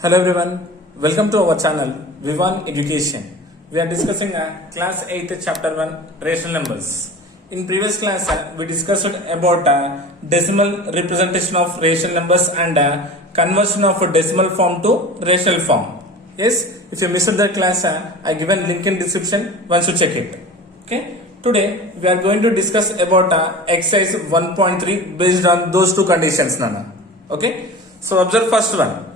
Hello everyone, welcome to our channel VIVAN Education. We are discussing class 8th chapter 1 rational numbers. In previous class we discussed about decimal representation of rational numbers and conversion of decimal form to rational form. Yes, if you missed that class I given link in description once you check it. Okay, today we are going to discuss about exercise 1.3 based on those two conditions. Nana. Okay, so observe first one.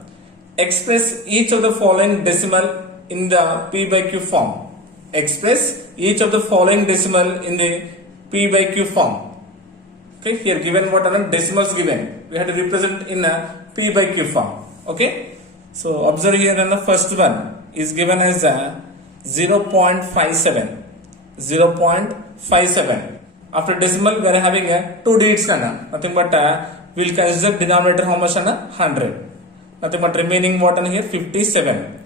Express each of the following decimal in the P by Q form. Express each of the following decimal in the P by Q form. Okay, here given what are the decimals given. We have to represent in a P by Q form. Okay, so observe here and the first one is given as a 0.57. 0.57. After decimal we are having a 2 digits. Nothing but we will consider denominator how much? 100. Nothing but remaining what on here 57.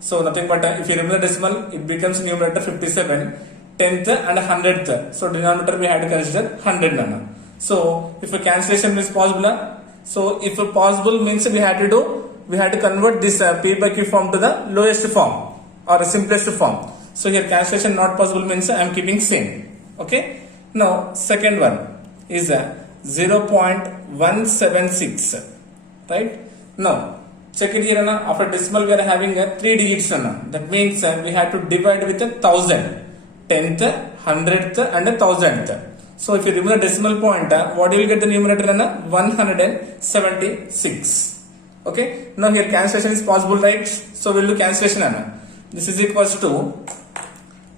So nothing but if you remove the decimal it becomes numerator 57, 10th and 100th. So denominator we had to consider 100. So if a cancellation is possible, so if possible means we had to convert this P by Q form to the lowest form or simplest form. So here cancellation not possible means I am keeping same. Okay. Now second one is 0.176. Right. Now check it here. After decimal we are having 3 digits. That means we have to divide with 1000. 10th, 100th and 1000th. So if you remove the decimal point, what you will get the numerator? 176. Okay. Now here cancellation is possible, right? So we will do cancellation. This is equals to,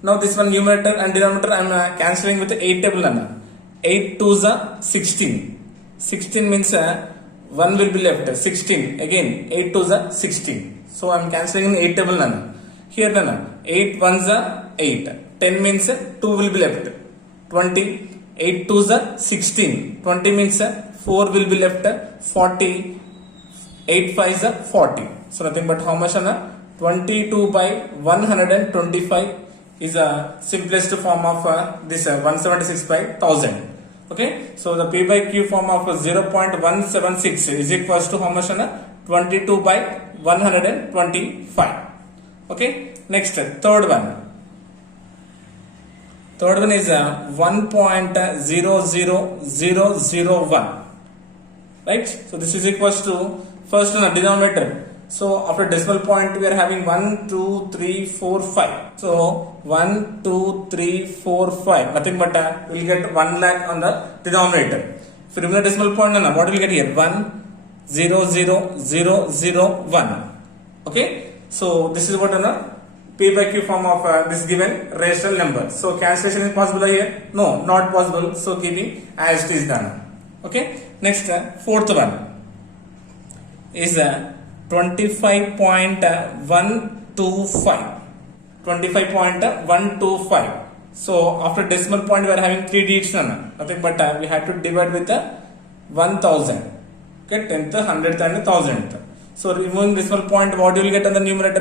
now this one numerator and denominator I am cancelling with 8 table. 8 2s are 16. 16 means 1 will be left. 16 again 8 2s are 16. So I am cancelling in 8 table. Here 8 1s are 8. 10 means 2 will be left. 20 8 2s are 16. 20 means 4 will be left. 40 8 5s are 40. So nothing but how much? 22 by 125 is a simplest form of this 176 by 1000. Okay, so the P by Q form of 0.176 is equals to how much? 22 by 125. Okay, next third one. Third one is 1.00001. Right, so this is equals to first one denominator. So after decimal point we are having 1 2 3 4 5. So 1 2 3 4 5. Nothing but we will get 1 lakh on the denominator. If you remove the decimal point, what will get here? 10001. Okay. So this is what P by Q form of this given rational number. So cancellation is possible here? No, not possible. So keeping as it is done. Okay. Next fourth one is 25.125. 25.125. So after decimal point we are having 3 digits. Nothing but we have to divide with 1000. Okay, 10th, 100th and 1000th. So removing decimal point, what you will get on the numerator?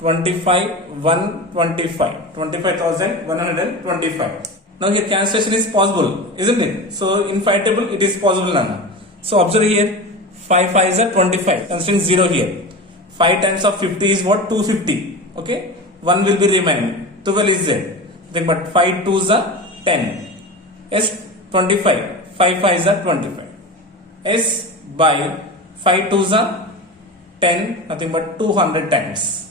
25,125. 25,125. Now here cancellation is possible, isn't it? So in 5 table it is possible. So observe here. 5 5s are 25. Considering 0 here. 5 times of 50 is what? 250. Okay. 1 will be remaining. 12 is there. Then but 5 2s are 10. Yes, 25. 5 5s are 25. S by 5 2s are 10. Nothing but 200 times.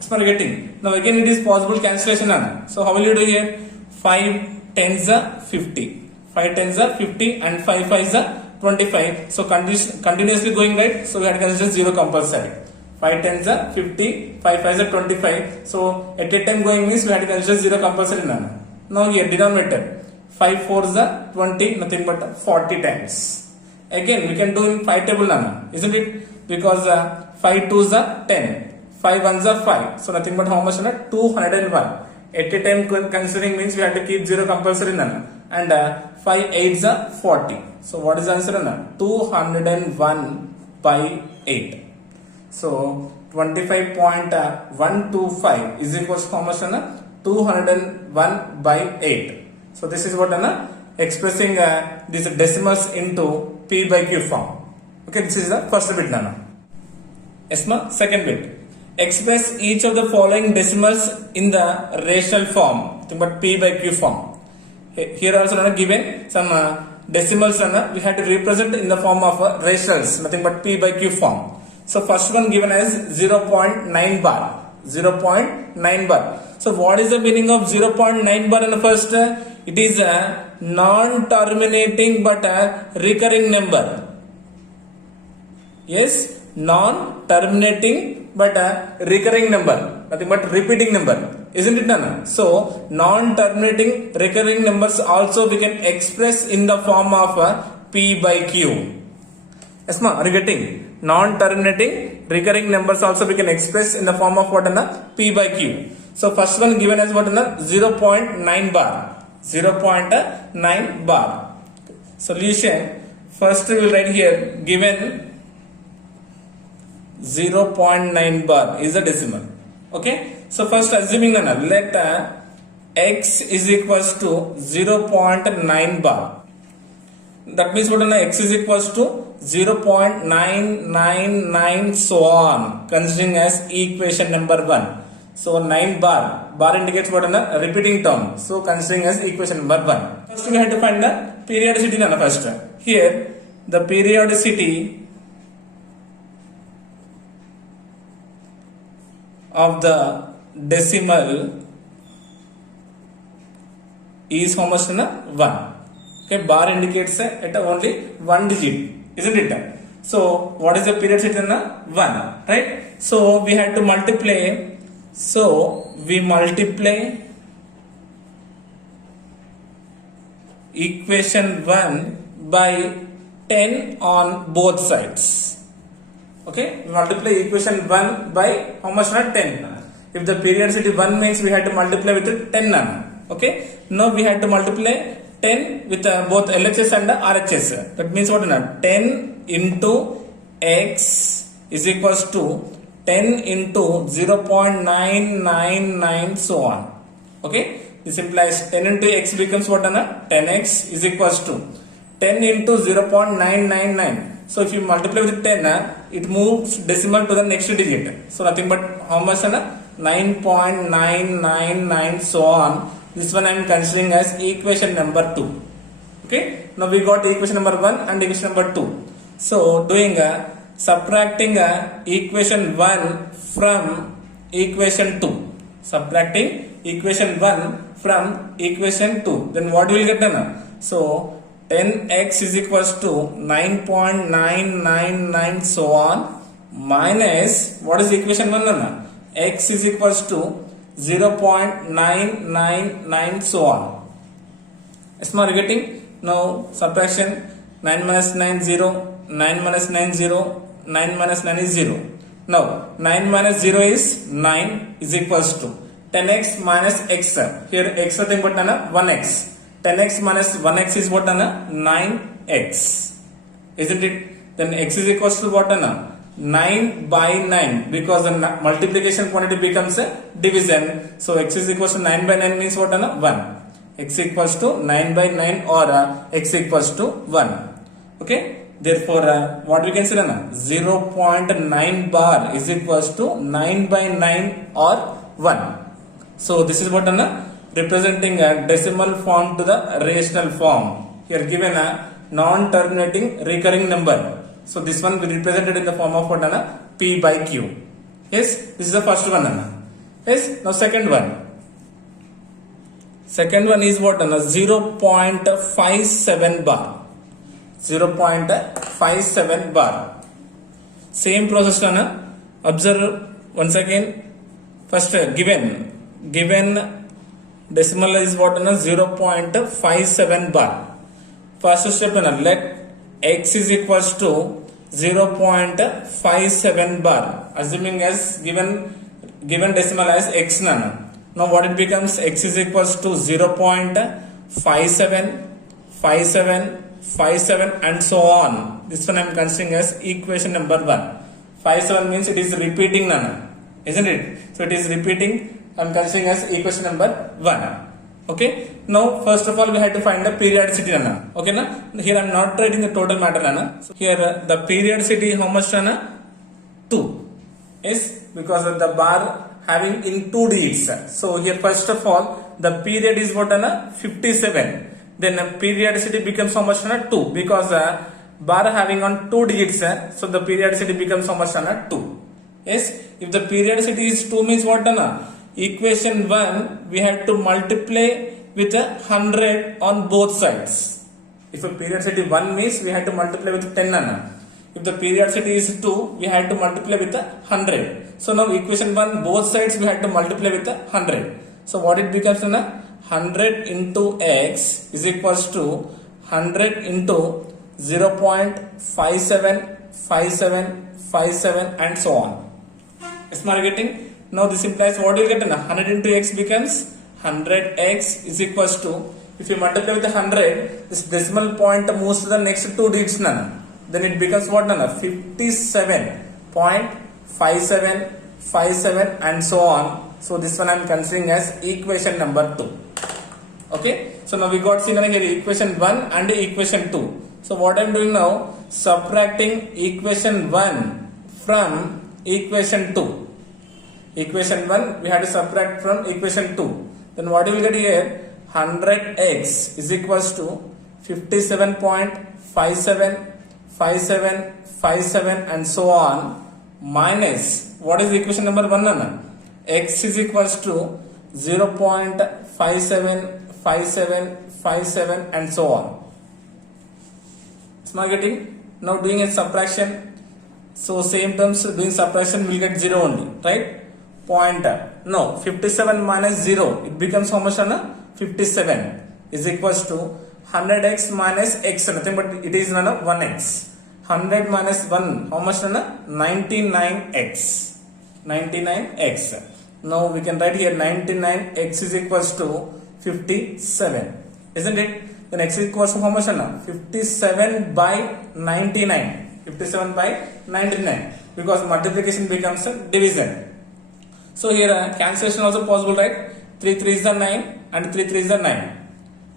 That's getting. Now again it is possible cancellation. So how will you do here? 5 10s are 50. 5 10s are 50 and 5 5s are 25. So continuously going right. So we have to consider 0 compulsory. 5 10s are 50, 5 5s are 25. So at a time going means we have to consider 0 compulsory. Now here denominator 5 4s are 20, nothing but 40 times. Again we can do in 5 table, isn't it? Because 5 2s are 10, 5 1s are 5. So nothing but how much? 201. At a time considering means we have to keep 0 compulsory. And 5 8s are 40. So what is the answer? 201 by 8. So 25.125 is equals to how much? 201 by 8. So this is what expressing these decimals into P by Q form. Okay, this is the first bit. Esma, second bit. Express each of the following decimals in the rational form, nothing but P by Q form. Here also given some decimals we have to represent in the form of rationals, nothing but P by Q form. So first one given as 0.9 bar. 0.9 bar. So what is the meaning of 0.9 bar in the first? It is a non-terminating but a recurring number. Yes, non-terminating but a recurring number, nothing but repeating number, isn't it, Nana? So non-terminating recurring numbers also we can express in the form of P by Q. Yes, ma, are you getting? Non-terminating recurring numbers also we can express in the form of what, Nana? P by Q. So first one given as what, Nana? 0.9 bar. 0.9 bar. Solution. First we will write here given 0.9 bar is a decimal. Okay. So first assuming let x is equals to 0.9 bar. That means what, x is equals to 0.999 so on, considering as equation number 1. So 9 bar. Bar indicates what, a repeating term. So considering as equation number 1. First we have to find the periodicity first. Here the periodicity of the decimal is how much? 1. Okay, bar indicates at only 1 digit, isn't it? So what is the periodicity? 1, right? So we had to multiply. So we multiply equation 1 by 10 on both sides. Okay, we multiply equation 1 by how much? 10. If the periodicity 1 means we had to multiply with 10. Okay, now we had to multiply 10 with both LHS and RHS. That means what? 10 into x is equals to 10 into 0.999 so on. Okay, this implies 10 into x becomes what? 10x is equals to 10 into 0.999. So if you multiply with 10, it moves decimal to the next digit. So nothing but how much? 9.999 so on. This one I am considering as equation number 2. Okay. Now we got equation number 1 and equation number 2. So doing subtracting equation 1 from equation 2. Subtracting equation 1 from equation 2. Then what will get done? So 10x is equals to 9.999 so on minus what is equation 1? X is equals to 0.999 so on. Yes, ma, are you getting? Now subtraction 9 minus 9 0, 9 minus 9 0, 9 minus 9 is 0. Now 9 minus 0 is 9 is equals to 10x minus x. Here x nothing but 1x. 10x minus 1x is what? 9x. Isn't it? Then x is equals to what? 9 by 9, because the multiplication quantity becomes a division. So x is equals to 9 by 9 means what? 1. X equals to 9 by 9 or x equals to 1. Okay. Therefore, what we can say? 0.9 bar is equals to 9 by 9 or 1. So this is what? Representing a decimal form to the rational form. Here given a non-terminating recurring number. So this one we represented in the form of what? P by Q. Yes, this is the first one. Yes, now second one. Second one is what? 0.57 bar. 0.57 bar. Same process. Observe once again. First given decimal is what? 0.57 bar. First step, let x is equals to 0.57 bar, assuming as given decimal as x. Now what it becomes? X is equals to 0.57, 57, 57 and so on. This one I am considering as equation number 1. 57 means it is repeating, isn't it? So it is repeating. I am considering as equation number 1. Okay. Now first of all we have to find the periodicity. Okay, na? Here I am not writing the total matter. So here the periodicity how much? 2. Is because of the bar having in 2 digits. So here first of all the period is what on 57. Then periodicity becomes how much on 2 because bar having on 2 digits. So the periodicity becomes how much on 2. Yes, if the periodicity is 2 means what on equation 1 we have to multiply with 100 on both sides. If a periodicity 1 means we have to multiply with 10 Anna. If the periodicity is 2, we have to multiply with 100. So now equation 1, both sides we have to multiply with 100. So what it becomes in 100 into x is equals to 100 into 0.575757 and so on. Is my getting? Now this implies what you get in 100 into x becomes 100x is equals to, if you multiply with 100, this decimal point moves to the next 2 digits nana. Then it becomes what nana? 57.5757 and so on. So this one I am considering as equation number 2. Okay. So now we got seen here equation 1 and equation 2. So what I am doing now? Subtracting equation 1 from equation 2. Equation 1 we have to subtract from equation 2. Then what do we get here? 100x is equals to 57.5757 and so on minus, what is equation number 1 Nana? X is equals to 0.575757 and so on. Smart getting? Now doing a subtraction. So same terms doing subtraction will get 0 only, right? Pointer. No, 57 minus 0, it becomes how much Nana? 57 is equals to 100x minus x, nothing but it is 1x. 100 minus 1, how much 99x. 99x. Now we can write here 99x is equals to 57, isn't it? Then x is equals to how much 57 by 99. 57 by 99 because multiplication becomes a division. So here cancellation also possible, right? 3 3 is 9 and 3 3 is 9.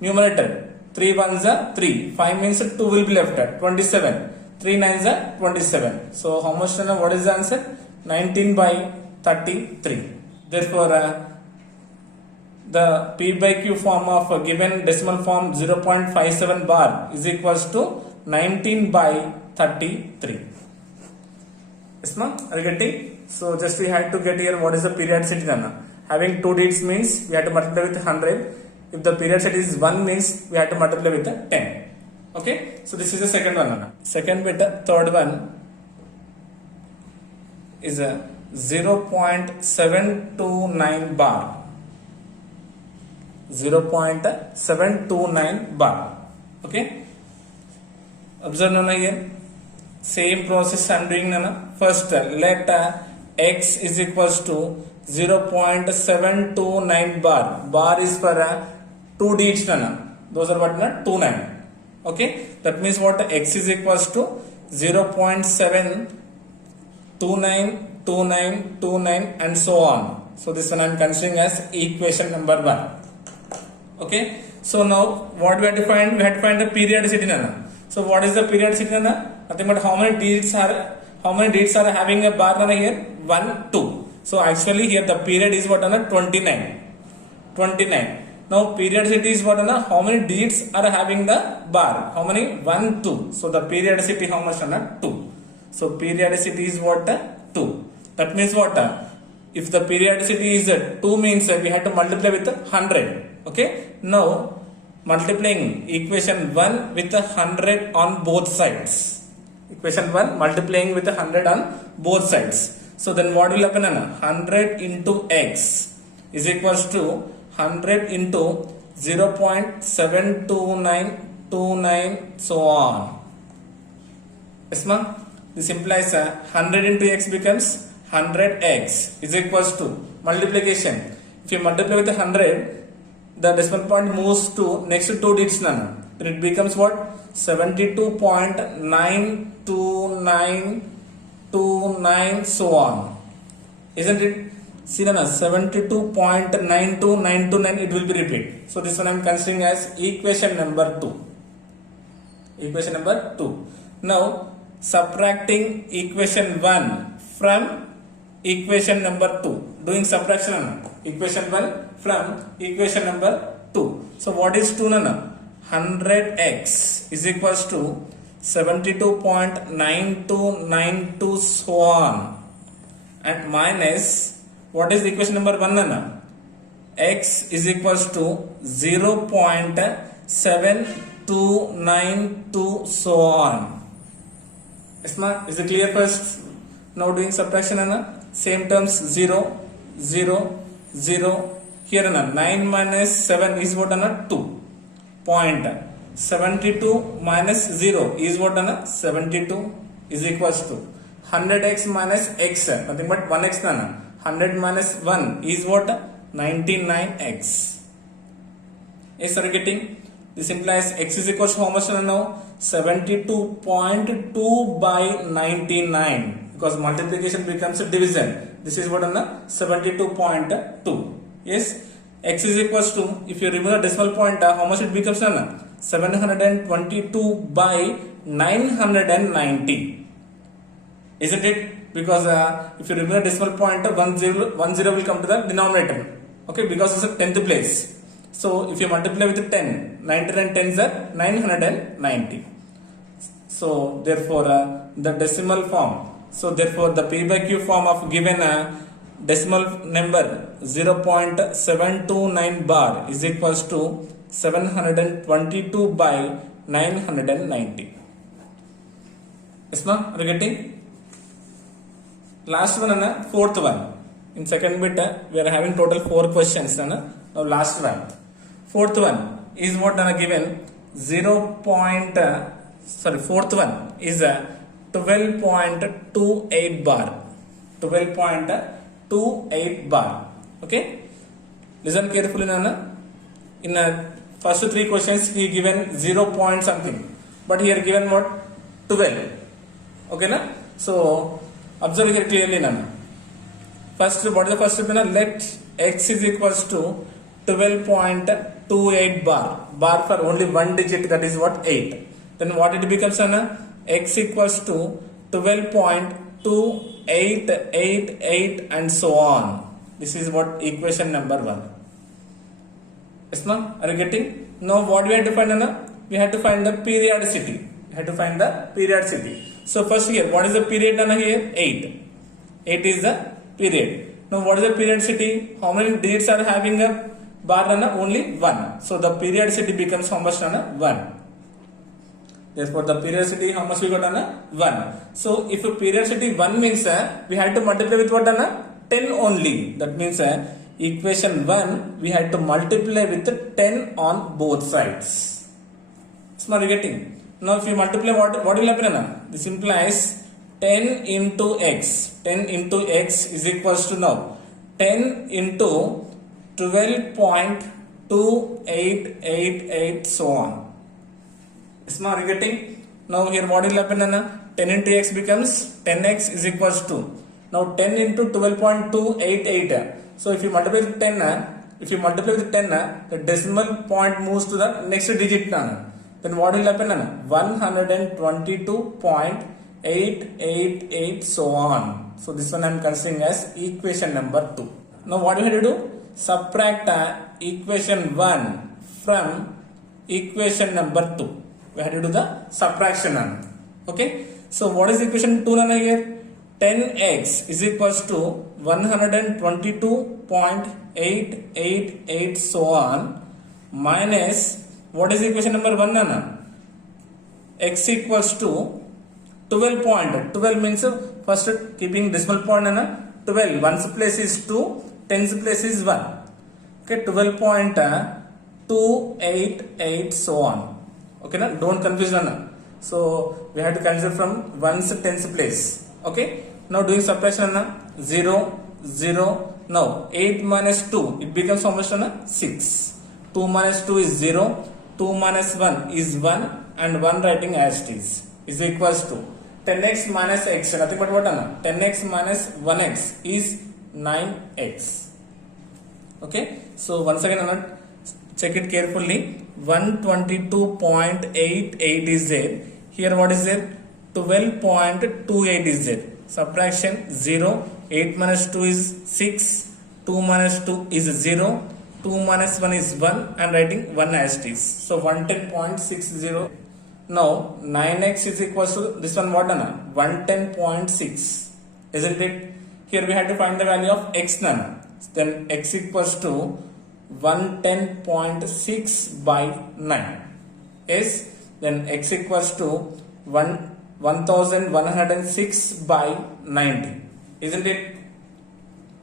Numerator 3 1 is 3. 5 means 2 will be left at 27. 3 9 is 27. So how much? What is the answer? 19 by 33. Therefore, the P by Q form of a given decimal form 0.57 bar is equals to 19 by 33. Yes, ma'am? Are you getting? So just we had to get here what is the periodicity Nana. Having 2 digits means we have to multiply with 100. If the periodicity is 1 means we have to multiply with 10. Okay. So this is the second one Nana. Second bit, third one is a 0.729 bar. 0.729 bar. Okay. Observe Nana here. Same process I am doing Nana. First let x is equals to 0.729 bar. Bar is for 2 digits Nana. Those are what Nana? 29. Okay. That means what x is equals to 0.7292929 and so on. So this one I am considering as equation number 1. Okay. So now what we have to find? We have to find the periodicity Nana. So what is the periodicity Nana? Nothing but how many digits are having a bar Nana here? 1 2. So actually here the period is what Nana? 29. 29. Now periodicity is what Nana? How many digits are having the bar? How many? 1 2. So the periodicity how much Nana? 2. So periodicity is what? 2. That means what? If the periodicity is 2 means we have to multiply with 100. Okay. Now multiplying equation 1 with 100 on both sides. Equation 1 multiplying with 100 on both sides. So then what will happen? 100 into x is equals to 100 into 0.72929 so on. Yes ma'am? This implies 100 into x becomes 100x is equals to multiplication. If you multiply with 100, the decimal point moves to next 2 digits Nana. Then it becomes what? 72.92929 so on. Isn't it? See Nana, 72.92929 it will be repeat. So this one I am considering as equation number 2. Equation number 2. Now subtracting equation 1 from equation number 2. Doing subtraction anna. Equation 1 from equation number 2. So what is 2 nana? 100x is equals to 72.9292 so on, and minus what is the equation number 1 nana? X is equals to 0.7292 so on. Is it clear first? Now doing subtraction anna, same terms 0 0 0 here anna. 9 minus 7 is what anna? 2. Point 72 minus 0 is what anna? 72 is equals to 100x minus x, nothing but 1x nana. 100 minus 1 is what? 99x. Yes, are you getting? This implies x is equals to how much now? 72.2 by 99, because multiplication becomes a division. This is what anna? 72.2. Yes, x is equals to, if you remove the decimal point, how much it becomes anna? 722 by 990. Isn't it? Because if you remove the decimal point, 10 will come to the denominator. Okay, because it's a 10th place. So if you multiply with 10, 90 and 10 are 990. So therefore the decimal form. So therefore the p by q form of given decimal number 0.729 bar is equals to 722 by 990. Yes, ma'am? Are you getting? Last one, fourth one. In second bit, we are having total 4 questions. Now last one. Fourth one is what given 4th one is 12.28 bar. 12.28 bar. Okay? Listen carefully, Nana. In first 3 questions, we given 0 point something. But here given what? 12. Okay, na? So, observe here clearly, Nana. First, what is the first step? Let x is equals to 12.28 bar. Bar for only one digit, that is what? 8. Then what it becomes, Nana? X equals to 12.2888 and so on. This is what equation number 1. Yes, ma'am? Are you getting? Now what we have to find, Nana? We have to find the periodicity. So first here, what is the period, Nana, here? 8. 8 is the period. Now what is the periodicity? How many digits are having a bar, Nana? Only 1. So the periodicity becomes how much, Nana? 1. Therefore the periodicity, how much we got, Nana? 1. So if a periodicity 1 means we had to multiply with what, Nana? 10 only. That means equation 1 we had to multiply with 10 on both sides. So are you getting? Now if you multiply, what will happen, Nana? This implies 10 into x. 10 into x is equals to now 10 into 12.2888 so on. Is are you getting? Now here what will happen, Nana? 10 into x becomes 10x is equals to now 10 into 12.288. So if you multiply with 10, the decimal point moves to the next digit, Nana. Then what will happen, Nana? 122.888 so on. So this one I am considering as equation number 2. Now what we have to do? Subtract equation 1 from equation number 2. We have to do the subtraction, Nana. Okay? So what is equation 2, Nana, here? 10x is equals to 122.888 so on minus what is equation number 1, Nana? X equals to 12 point. 12 means first keeping decimal point, Nana. 12. 1's place is 2, 10's place is 1. Okay, 12.288 so on. Okay, na? Don't confuse, Nana. So we have to consider from 1's 10's place. Okay, now doing subtraction, Nana. 0 0. Now 8 minus 2, it becomes how much, Nana? 6. 2 minus 2 is 0. 2 minus 1 is 1, and 1 writing as it is equals to 10x minus x, nothing but what, Anna? 10x minus 1x is 9x. Okay, so once again, Anna, check it carefully. 122.88 is there. Here what is there? 12.28 is there. Subtraction 0. 8 minus 2 is 6, 2 minus 2 is 0, 2 minus 1 is 1. I am writing 1 as it is. So 110.60. Now 9x is equals to this one what Nana? 110.6. Isn't it? Here we have to find the value of x Nana. Then x equals to 110.6 by 9. Yes. Then x equals to 1106 by 90. Isn't it?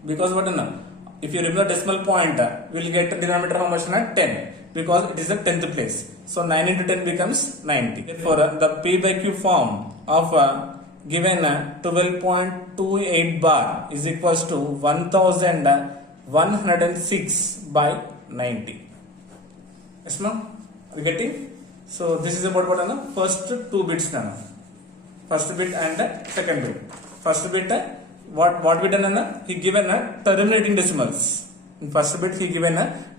Because what Nana? If you remove the decimal point, we will get the denominator how much? 10. Because it is the 10th place. So 9 into 10 becomes 90. Therefore, the P by Q form of given 12.28 bar is equals to 1106 by 90. Yes, ma'am? Are you getting? So this is about what? First two bits. First bit and second bit. First bit, what we done? He given terminating decimals. In first bit, he given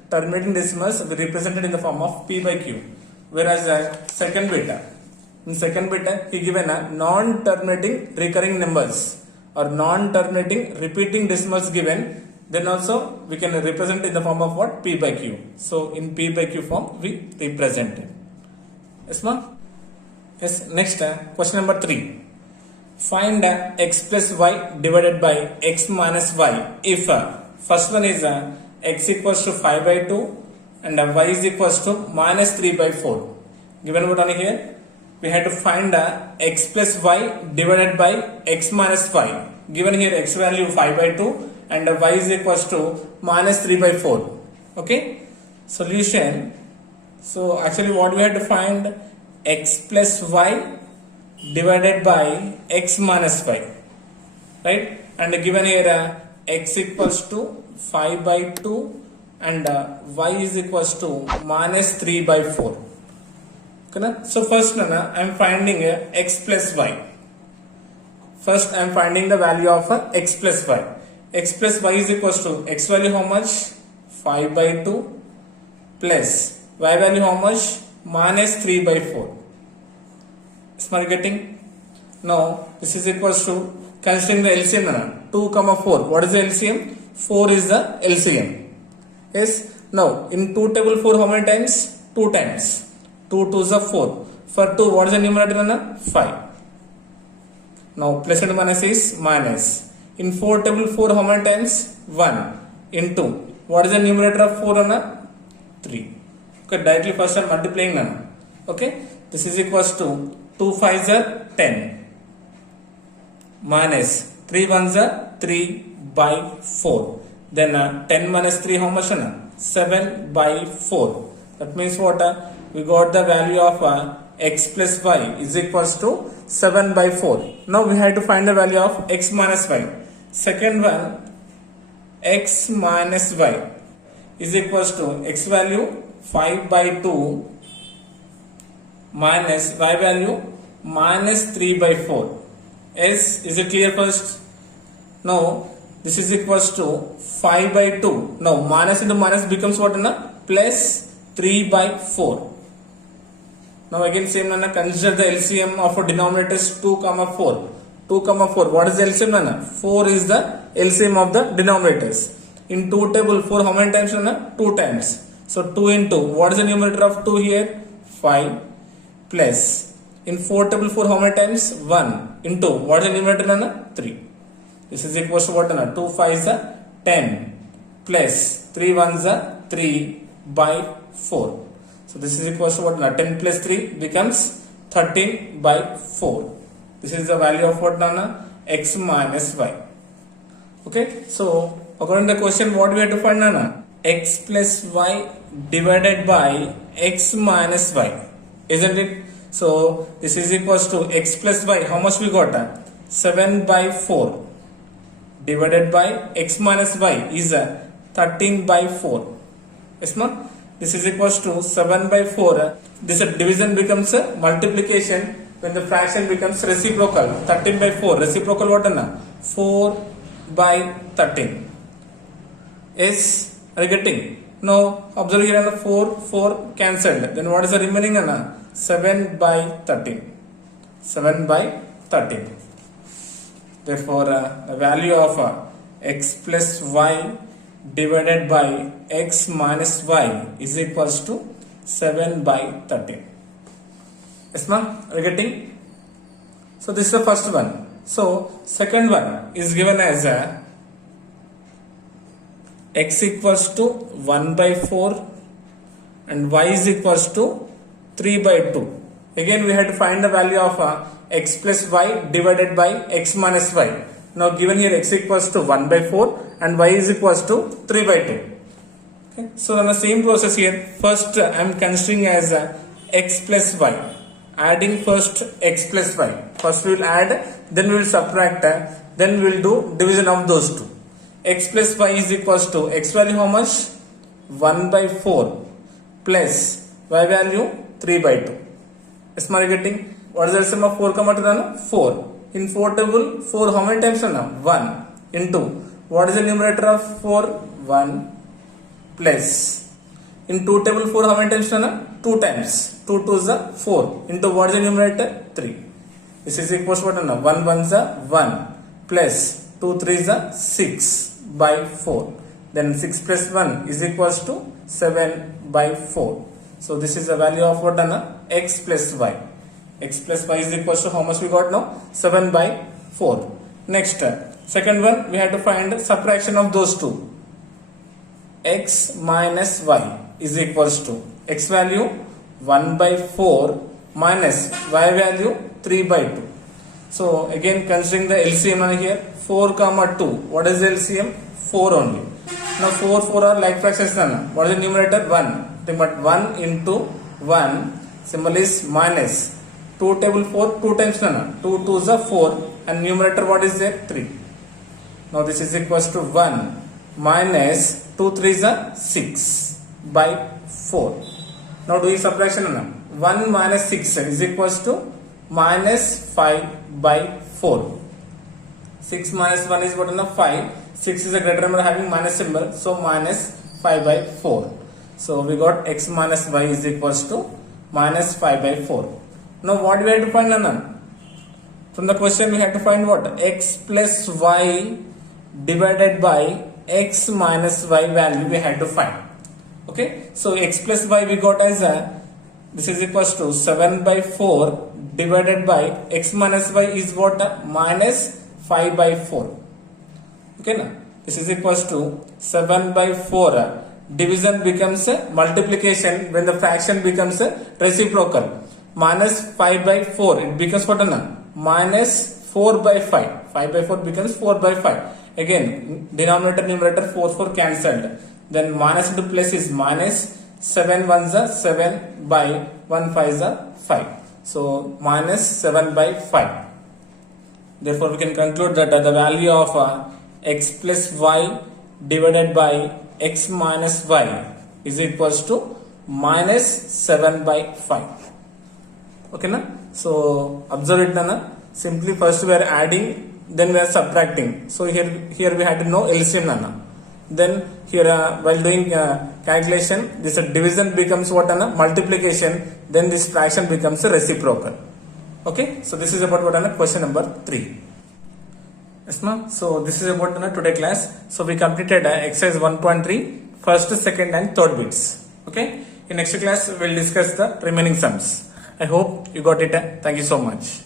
terminating decimals represented in the form of P by Q. Whereas second bit, in second bit, he given non-terminating recurring numbers or non-terminating repeating decimals given. Then also we can represent in the form of what? P by Q. So in P by Q form we represent it. Yes, ma'am? Yes. Next, question number 3. Find x plus y divided by x minus y if first one is x equals to 5 by 2 and y is equals to minus 3 by 4. Given what on here? We had to find x plus y divided by x minus y. Given here x value 5 by 2 and y is equals to minus 3 by 4. Okay? Solution. So actually what we had to find? X plus y divided by x minus y. Right? And given here x equals to 5 by 2 and y is equals to minus 3 by 4. Okay? So first I am finding x plus y. First I am finding the value of x plus y. X plus y is equals to x value how much? 5 by 2 plus y value how much? Minus 3 by 4. Smart getting? Now this is equals to considering the LCM 2, 4. What is the LCM? 4 is the LCM. Yes. Now in 2 table 4 how many times? 2 times. 2 2 is 4. For 2 what is the numerator? 5. Now plus and minus is minus. In 4 table 4 how many times? 1 into. What is the numerator of 4? 3. Okay, directly first I am multiplying now. Okay, this is equals to 2 5s are 10 minus 3 1s are 3 by 4. Then 10 minus 3 how much? 7 by 4. That means what? We got the value of x plus y is equals to 7 by 4. Now we have to find the value of x minus y. Second one, x minus y is equals to x value 5 by 2 minus y value minus 3 by 4. Is it clear first? Now this is equals to 5 by 2. Now minus into minus becomes what? Plus 3 by 4. Now again same consider the LCM of denominators 2, 4. 2, 4. What is the LCM? 4 is the LCM of the denominators. In 2 table 4 how many times? 2 times. So 2 into what is the numerator of 2 here? 5 plus. In 4 table 4 how many times? 1 into what is the numerator? 3. This is equals to what? 2 5s are 10 plus 3 1s are 3 by 4. So this is equals to what? 10 plus 3 becomes 13 by 4. This is the value of what? X minus y. Okay. So according to the question, what we have to find? X plus y divided by x minus y. Isn't it? So this is equals to x plus y. How much we got? 7 by 4 divided by x minus y is 13 by 4. Yes, ma'am? This is equals to 7 by 4. This division becomes a multiplication when the fraction becomes reciprocal. 13 by 4. Reciprocal what? 4 by 13. Yes? Are you getting? Now observe here 4 cancelled. Then what is the remaining? 7 by 13. 7 by 13. Therefore, the value of x plus y divided by x minus y is equals to 7 by 13. Yes, ma'am? Are you getting? So this is the first one. So second one is given as x equals to 1 by 4 and y is equals to 3 by 2. Again we have to find the value of x plus y divided by x minus y. Now given here x equals to 1 by 4 and y is equals to 3 by 2. Okay. So on the same process here, first I am considering as x plus y. Adding first x plus y. First we will add, then we will subtract, then we will do division of those two. X plus y is equals to x value how much? 1 by 4 plus y value 3 by 2. Is my getting? What is the sum of 4 comma 2? 4. In 4 table, 4 how many times? 1 into. What is the numerator of 4? 1 plus. In 2 table 4 how many times? 2 times. 2 2 is 4 into what is the numerator? 3. This is equals to what? 1 1 is 1 plus 2 3 is 6 by 4. Then 6 plus 1 is equals to 7 by 4. So this is the value of what? X plus y. X plus y is equals to how much we got now? 7 by 4. Next, second one we have to find subtraction of those two. X minus y is equals to x value 1 by 4 minus y value 3 by 2. So again considering the LCM here, 4 comma 2. What is the LCM? 4 only. Now 4 are like fractions. What is the numerator? 1. But 1 into 1 symbol is minus. 2 table 4 2 times 2 2 is 4 and numerator what is there? 3. Now this is equals to 1 minus 2 3 is 6 by 4. Now doing subtraction. 1 minus 6 is equals to minus 5 by 4. 6 minus 1 is what? 5. 6 is a greater number having minus symbol. So minus 5 by 4. So we got x minus y is equals to minus 5 by 4. Now what we have to find? From the question we have to find what? X plus y divided by x minus y value we had to find. Okay. So x plus y we got as this is equals to 7 by 4 divided by x minus y is what? Minus 5 by 4. Okay. Now this is equals to 7 by 4. Division becomes multiplication when the fraction becomes reciprocal. Minus 5 by 4 it becomes what? Minus 4 by 5. 5 by 4 becomes 4 by 5. Again denominator numerator 4 cancelled. Then minus into plus is minus. 7 1 is 7 by 1 5 is 5. So minus 7 by 5. Therefore we can conclude that the value of x plus y divided by x minus y is equals to minus 7 by 5. Okay na? So observe it na. Simply first we are adding, then we are subtracting. So here we had to know LCM na. Then here while doing calculation, this division becomes what? Multiplication. Then this fraction becomes a reciprocal. Okay. So this is about what? Question number 3. Yes, ma'am. So this is about today class. So we completed exercise 1.3 first, second and third bits. Okay. In next class we will discuss the remaining sums. I hope you got it. Thank you so much.